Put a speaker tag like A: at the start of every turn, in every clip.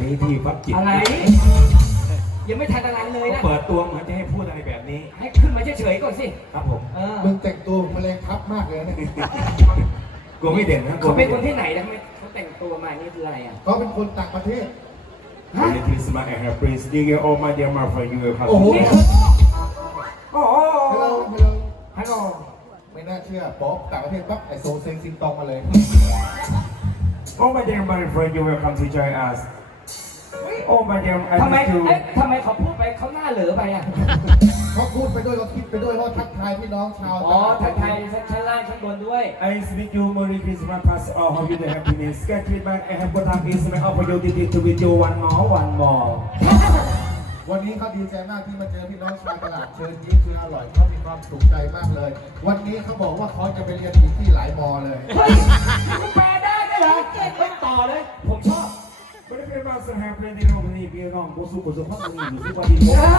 A: นี้ที่วัดจิต
B: อะไรยังไม่ทันอะไรเลยนะ
A: เปิดตัวเหมือนจะให้พูดอะไรแบบนี้
B: ให้ขึ้นมาเฉยๆก่อนสิ
A: ครับผม
C: มึงแต่งตัวแมลงทับมากเลยนะ
A: กลัวไม่เด่นนะ
B: เขาเป็นคนที่ไหนนะเขาแต่งตัวมานี่คืออะไรอ่ะ
C: เขาเป็นคนต่างประเทศ
A: ฮะ Christmas and Happy New Year all my dear my for you ครับ
C: โอ้โห
B: โอ้โหฮัลโหล
C: ไม่น่าเชื่อป๊อปต่างประเทศปั๊บไอโซเซนซิงตองมาเลย
A: Oh my dear my for you welcome to join us Oh my dear
B: ทำไมเขาพูดไปเขาหน้าเหลือไปอ่ะ
C: เขาพูดไปด้วยเขาคิดไปด้วยเขาทักทายพี่น้องชาว
B: อ๋อทักทายชั้นล่างชั้นบนด้วย
A: I speak you Merry Christmas pass all of you the happiness get it back and have good time is my opportunity to with you one more
C: วันนี้เขาดีใจมากที่มาเจอพี่น้องชาวตลาดเชิญยิ้มคืออร่อยเขามีความสุขใจมากเลยวันนี้เขาบอกว่าเขาจะไปเรียนอยู่ที่หลายมอเลย
B: เฮ้ยแปลได้เหรอไม่ต่อเลยผมชอบ
A: ไม่ได้เป็นมาสหายเพื่อนที่น้องคนนี้พี่น้องบุษบุษพักคนนี้อยู่ที่วันดี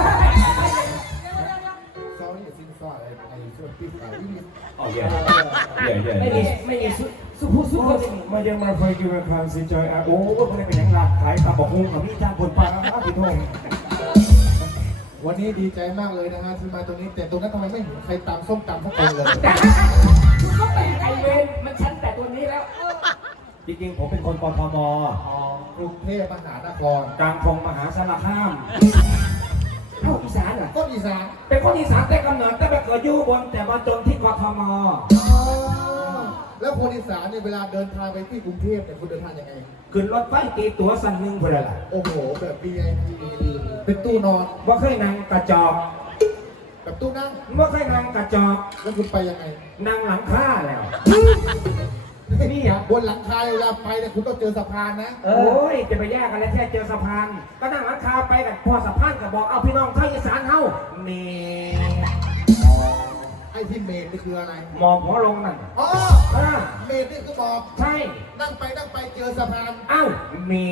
C: Sorry since I should speak English
A: อ๋อเย่
B: ไม่มีสุภาพ
A: มาเยี่ยมมาเพื่อกินข้าวสิจอยโอ้คนนี้เป็นยังไงขายตาบอกฮุ้งกับพี่จ้างคนปลาพี่ทง
C: วันนี้ดีใจมากเลยนะฮะที่มาตรงนี้แต่ตรงนั้นทำไมไม่เห็นใครตำส้มตำพวกคนเลย
B: ก็แต่ไอเวนมันชั้นแต่ตัวนี้แล้ว
A: จริงๆผมเป็นคนกทม
C: กรุงเทพมหานคร
A: กลางคงมหาสารคาม
B: เข้าอีสานเหรอ
C: ก็อีสาน
A: เป็นคนอีสานแต่กำเนิดแต่ไปเกิดอยู่บนแต่มาจนที่กทม
C: แล้วคนอีสานเนี่ยเวลาเดินทางไปที่กรุงเทพเนี่ยคุณเดินทางยังไง
A: ขึ้นรถไฟตีตั๋วสั่นหนึ่งพอดีล่ะ
C: โอ้โหแบบ VIP เป็นตู้นอน
A: ว่าเคยนั่งกระจอก
C: แบบตู้นั่ง
A: ว่าเคยนั่งกระจอก
C: แล้วคุณไปยังไง
A: นั่งหลังคาแล้ว
C: นี่อ่ะบนหลังคาเวลาไปเนี่ยคุณต้องเจอสะพานนะ
A: โอ้ยจะไปแยกกันแล้วแค่เจอสะพานก็นั่งหลังคาไปกันพอสะพานก็บอกเอาพี่น้องไทยอีสานเฮาเม
C: ไอ้ที่เมนนี่คืออะไร
A: หมอบหัวลงนั่น
C: อ๋อเมนนี่คือหมอบ
A: ใช่
C: นั่งไปเจอสะพาน
A: เอ้าเม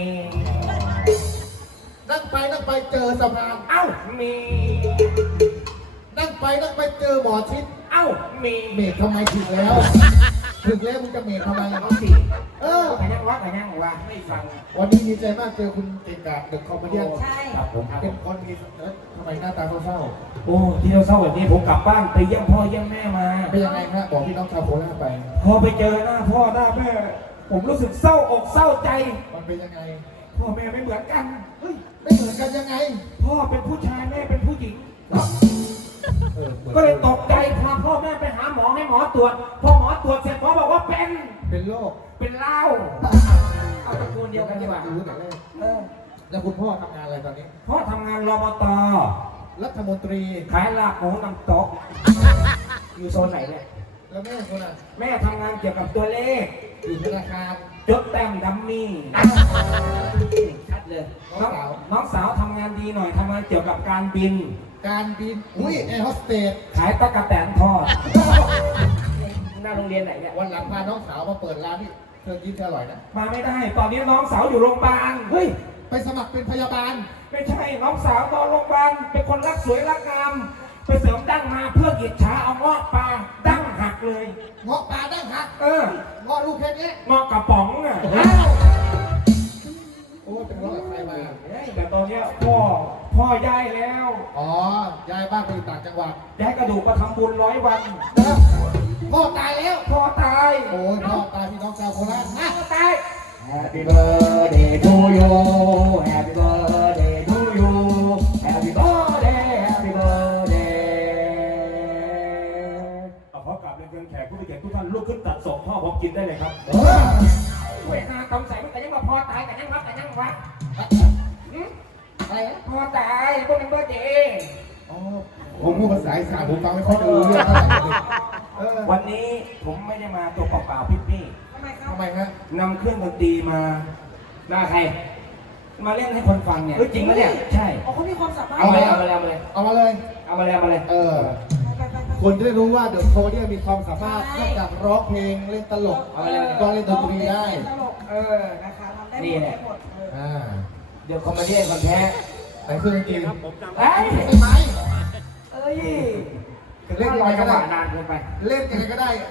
C: นั่งไปเจอสะพาน
A: เอ้าเม
C: นั่งไปเจอหมอชิด
A: เอ้าเม
C: ทำไมถึงแล้วมึงจะเมทำไม
A: เขาสิกันยังว่าไม่ฟัง
C: วันนี้ดีใจมากเจอคุณเก่งกาจเด็กคอมเมดี้
B: ใช่
A: ครับผม
C: เป็นคนมีทำไมหน้าตาเศร้า
A: โอ้ที่เราเศร้าแบบนี้ผมกลับบ้านไปเยี่ยมพ่อเยี่ยมแม่มา
C: เป็นยังไงครับบอกพี่น้องชาวโคราชไป
A: พอไปเจอหน้าพ่อหน้าแม่ผมรู้สึกเศร้าอกเศร้าใจ
C: มันเป็นยังไง
A: พ่อแม่ไม่เหมือนกัน
C: เฮ้ยไม่เหมือนกันยังไง
A: พ่อเป็นผู้ชายแม่เป็นผู้หญิงก็เลยตกใจพาพ่อแม่ไปหาหมอให้หมอตรวจพอหมอตรวจเสร็จหมอบอกว่าเป็น
C: โรค
A: เป็นเล่าเอาตระกูลเดียวกันดีกว่า
C: แล้วคุณพ่อทำงานอะไรตอนนี้
A: พ่อทำงานรมต.
C: รัฐมนตรี
A: ขายลาบหมูน้ำตกอยู่โซนไหนเนี่ย
C: แล้วแม่คนน่ะ
A: แม่ทำงานเกี่ยวกับตัวเลข
C: อยู่ธนาคาร
A: จดแต้มดัมมี่ชัดเลยน้องสาวทำงานดีหน่อยทำงานเกี่ยวกับการบิน
C: อุ้ยแอร์โฮสเตส
A: ขายตะกะแตนทอดหน้าโรงเรียนไหนเนี่ย
C: วันหลังพาน้องสาวมาเปิดร้านที่เธอกินอร่อยนะ
A: มาไม่ได้ตอนนี้น้องสาวอยู่โรงพยาบาล
C: เฮ้ยไปสมัครเป็นพยาบาล
A: ไม่ใช่น้องสาวนอนโรงพยาบาลเป็นคนรักสวยรักงามไปเสริมดั้งมาเพื่อหยิบช้าเอาเงาะปลาดั้งหักเลย
C: เงาะปลาดั้งหักเงาะลูกแค่นี้
A: เงาะกระป๋องอ่ะ
C: โอ้เป็นเงาะใครมา
A: แต่ตอนนี้พ่อย้ายแล้ว
C: ย้ายบ้านไปต่างจังหวัด
A: ย้ายกระดูกมาทำบุญ100 วัน
C: พ่อตายแล้ว
A: พ่อตาย
C: โอ้ยพ่อตายพี่น้องชาวโคราช
A: พ่อตาย Happy birthday to you Happy birthday to you Happy birthday Happy birthday ขอกราบเรียนแขกผู้มีเกียรติทุกท่านลุกขึ้นตัดศพพ่อผมกินได้เลยครับเว้ยหาตำใส่มันแต่ยังมาพ่อตายแต่ยังรักแต่ยังรัก
C: อะไร
A: พ่อตายพวกนั้นเบอร์เดย์
C: ผมพูดภาษาอีสานผมฟังไม่ค่อยรู้เรื่องเท่าไหร่
A: วันนี้ผมไม่ได้มาตัวเปล่าๆพี่
C: ทำไมฮะ
A: นำเครื่องดนตรีมาหน้าใครมาเล่นให้คนฟังเนี่ยจริงไหมเนี่ยใช่
B: เขามีความสามารถ
C: เอามาเลยคนจะได้รู้ว่าเดอะโคเดียมีความสามารถนอกจากร้องเพลงเล่นตลกก็เล่นดนตรีได้
B: นะคะทำได้หมด
A: เดี๋ยวคอมเมดี้คนแท้
C: แต่เครื่องดนตรี
B: ไม่
C: เล่นยังไงก็ได้
A: นานเกินไป
C: เล่นยังไงก็ได้